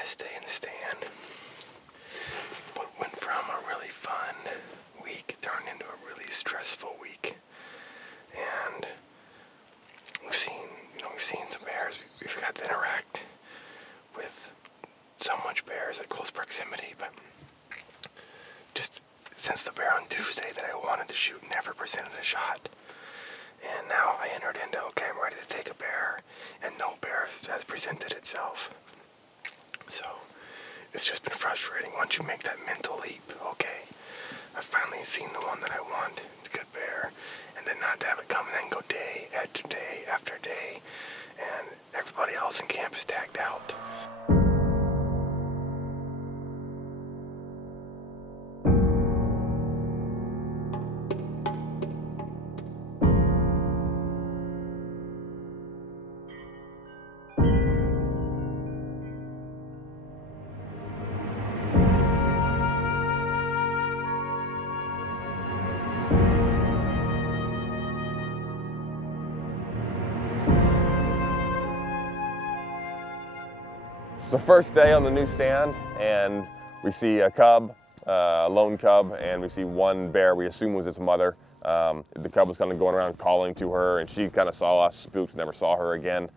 last day in the stand. What went from a really fun week turned into a really stressful week. And we've seen some bears. We've got to interact with so much bears at close proximity, but just since the bear on Tuesday that I wanted to shoot never presented a shot. And now I entered into, okay, I'm ready to take a bear, and no bear has presented itself. So it's just been frustrating once you make that mental leap. Okay, I've finally seen the one that I want. It's a good bear. And then not to have it come and then go day after day after day, and everybody else in camp is tagged out. So first day on the new stand, and we see a cub, a lone cub, and we see one bear we assume was its mother. The cub was kind of going around calling to her, and she kind of saw us, spooked, never saw her again.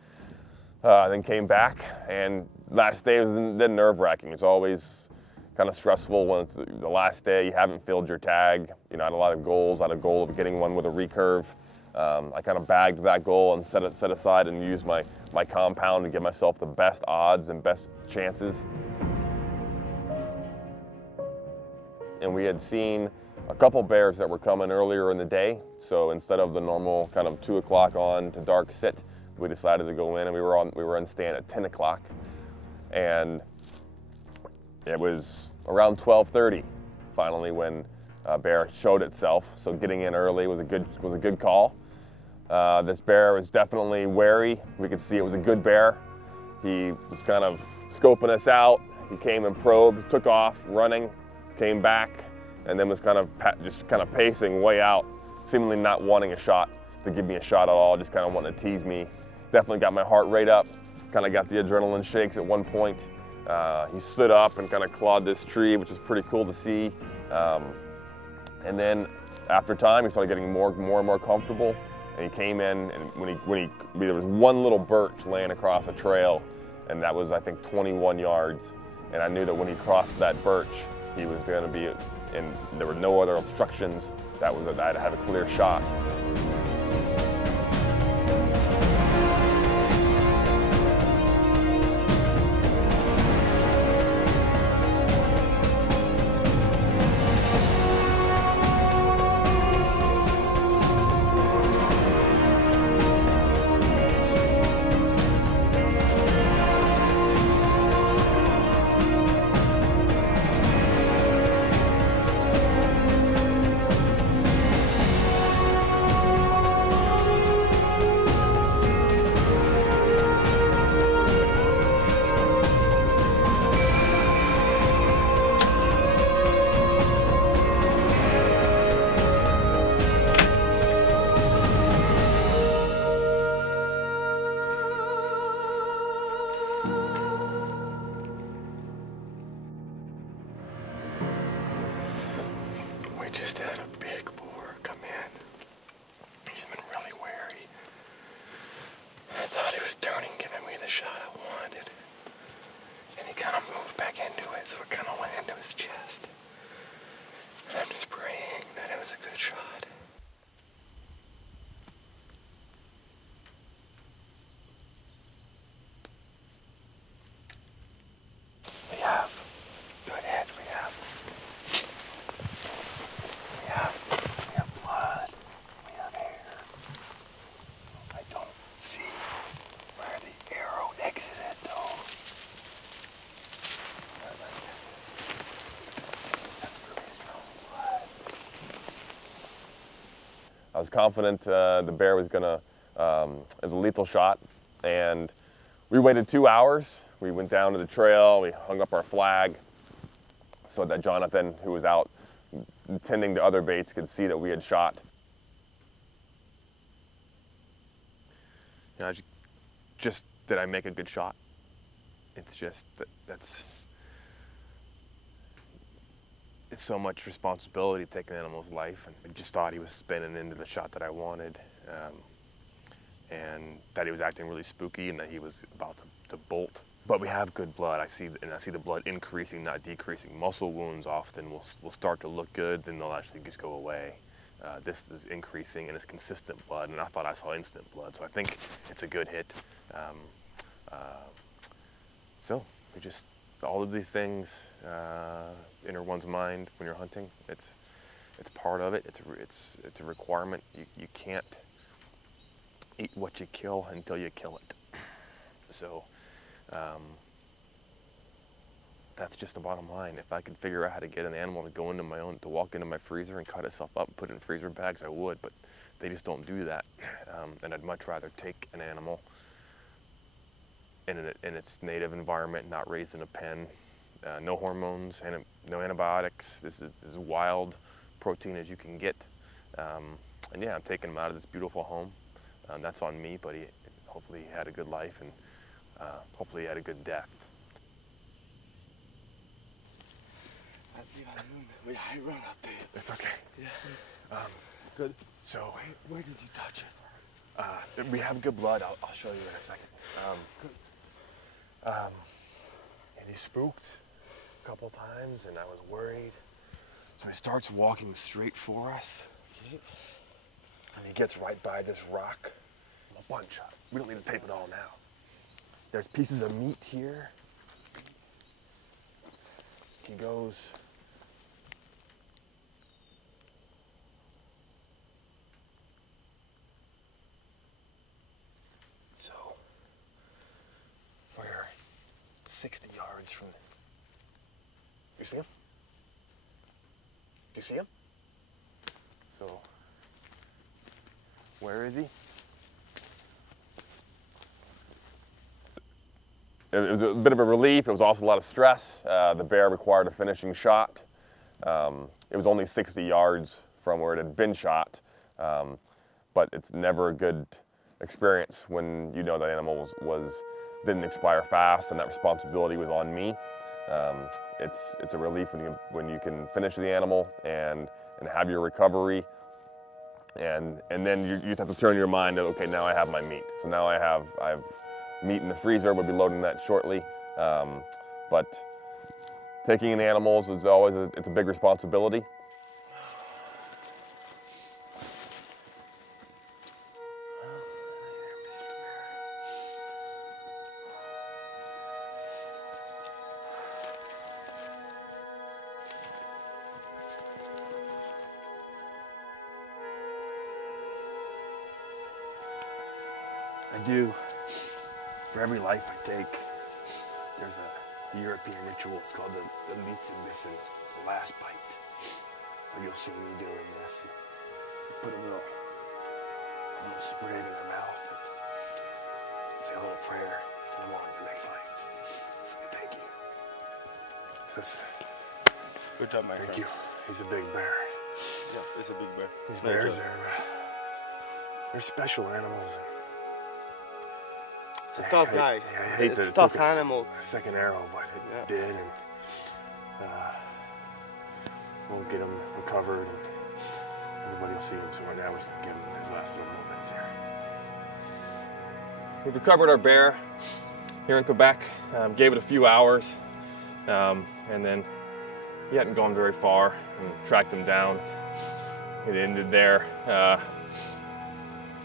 Then came back, and last day was then nerve-wracking. It's always kind of stressful when it's the last day, you haven't filled your tag. You know, I had a lot of goals. I had a goal of getting one with a recurve. I kind of bagged that goal and set aside and used my compound to give myself the best odds and best chances. And we had seen a couple bears that were coming earlier in the day. So instead of the normal kind of 2 o'clock on to dark sit, we decided to go in, and we were on stand at 10 o'clock. And it was around 12:30 finally when a bear showed itself. So getting in early was a good call. This bear was definitely wary. We could see it was a good bear. He was kind of scoping us out. He came and probed, took off running, came back, and then was just kind of pacing way out, seemingly not wanting a shot to give me a shot at all, just kind of wanting to tease me. Definitely got my heart rate up, kind of got the adrenaline shakes at one point. He stood up and kind of clawed this tree, which is pretty cool to see. And then after time, he started getting more and more comfortable. And he came in, and there was one little birch laying across a trail, and that was, I think, 21 yards. And I knew that when he crossed that birch, he was going to be, and there were no other obstructions. I'd have a clear shot. Just had a big boar come in. He's been really wary. I thought he was turning, giving me the shot I wanted. And he kind of moved back into it, so it kind of went into his chest. And I'm just praying that it was a good shot. We have good heads, we have blood, we have hair. I don't see where the arrow exited though. That's really strong blood. I was confident the bear was gonna, it was a lethal shot, and we waited 2 hours. We went down to the trail, we hung up our flag so that Jonathan, who was out tending to other baits, could see that we had shot. You know, did I make a good shot? it's just, it's so much responsibility to take an animal's life. And I just thought he was spinning into the shot that I wanted, and that he was acting really spooky and that he was about to bolt. But we have good blood. I see the blood increasing, not decreasing. Muscle wounds often will start to look good, then they'll actually just go away. This is increasing and it's consistent blood, and I thought I saw instant blood, so I think it's a good hit. So we just, all of these things enter one's mind when you're hunting. It's part of it. It's a requirement. You can't eat what you kill until you kill it. So that's just the bottom line. If I could figure out how to get an animal to walk into my freezer and cut itself up and put it in freezer bags, I would, but they just don't do that. And I'd much rather take an animal in its native environment, not raised in a pen, no hormones, and no antibiotics. This is as wild protein as you can get. And yeah, I'm taking him out of this beautiful home. That's on me, but hopefully he had a good life, and hopefully he had a good death. I run up there. It's okay. Yeah. Good. So where did you touch it? We have good blood. I'll show you in a second. And he spooked a couple times, and I was worried. So he starts walking straight for us, and he gets right by this rock. A bunch of it. We don't need to tape it all now. There's pieces of meat here. He goes. So we're 60 yards from. You see him? Do you see him? So where is he? It was a bit of a relief. It was also a lot of stress. The bear required a finishing shot. It was only 60 yards from where it had been shot, but it's never a good experience when you know that animal didn't expire fast, and that responsibility was on me. It's a relief when you can finish the animal and have your recovery, and then you just have to turn your mind to, okay, now I have my meat. So now I have meat in the freezer. We'll be loading that shortly. But taking in animals is always it's a big responsibility. I do. For every life I take, there's a European ritual. It's called the Mitzenbissen. It's the last bite. So you'll see me doing this. You put a little sprig in their mouth and say a little prayer. Send them on to the next life. So thank you. Good job, my friend. Thank you. He's a big bear. Yeah, it's a big bear. These bears they're special animals. It's a tough guy. I hate it's a tough animal. Second arrow, but it did, and we'll get him recovered, and everybody will see him. So right now we're just gonna give him his last little moments here. We've recovered our bear here in Quebec. Gave it a few hours, and then he hadn't gone very far, and tracked him down. It ended there.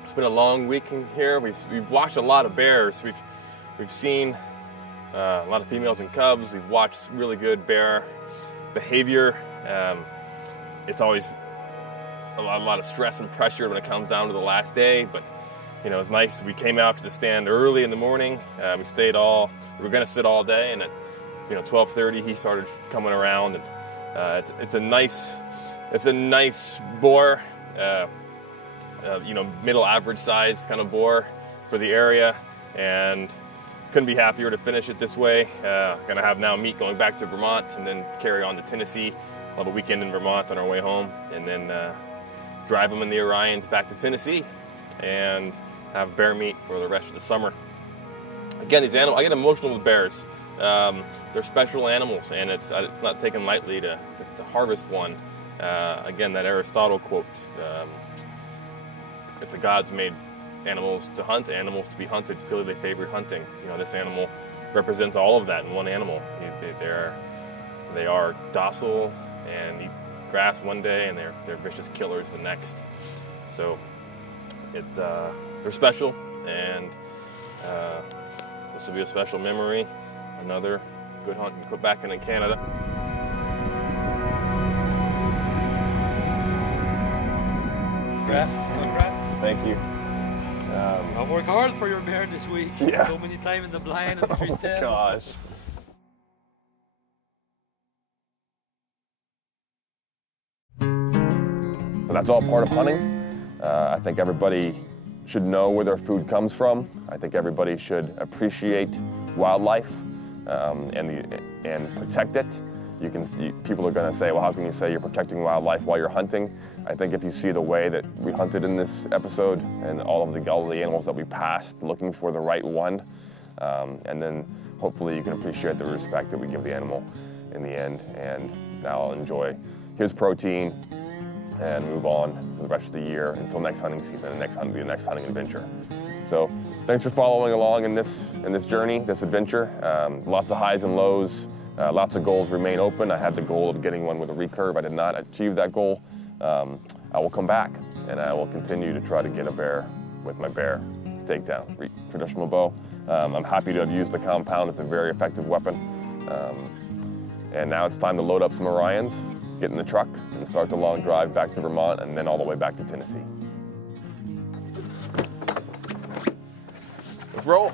It's been a long week in here. We've watched a lot of bears. We've seen a lot of females and cubs. We've watched really good bear behavior. It's always a lot of stress and pressure when it comes down to the last day, but you know, it's nice. We came out to the stand early in the morning. We were gonna sit all day, and at 12:30 he started coming around, and it's a nice boar. Middle average size kind of boar for the area, and couldn't be happier to finish it this way. Gonna have now meat going back to Vermont, and then carry on to Tennessee. We'll have a weekend in Vermont on our way home, and then drive them in the Orions back to Tennessee, and have bear meat for the rest of the summer. Again, these animals, I get emotional with bears. They're special animals, and it's not taken lightly to harvest one. Again, that Aristotle quote, if the gods made animals to hunt, animals to be hunted, clearly they favored hunting. You know, this animal represents all of that in one animal. They are docile and eat grass one day, and they're vicious killers the next. So they're special, and this will be a special memory. Another good hunt in Quebec and in Canada. Congrats. Thank you. I've worked hard for your bear this week. Yeah. So many times in the blind and the tree stand. Gosh. So that's all part of hunting. I think everybody should know where their food comes from. I think everybody should appreciate wildlife and protect it. You can see, people are going to say, well, how can you say you're protecting wildlife while you're hunting? I think if you see the way that we hunted in this episode and all of the animals that we passed looking for the right one, and then hopefully you can appreciate the respect that we give the animal in the end. And now I'll enjoy his protein and move on for the rest of the year until next hunting season and the next hunting adventure. So thanks for following along in this journey, this adventure. Lots of highs and lows. Lots of goals remain open. I had the goal of getting one with a recurve. I did not achieve that goal. I will come back and I will continue to try to get a bear with my bear takedown, traditional bow. I'm happy to have used the compound. It's a very effective weapon. And now it's time to load up some Orions, get in the truck, and start the long drive back to Vermont and then all the way back to Tennessee. Let's roll.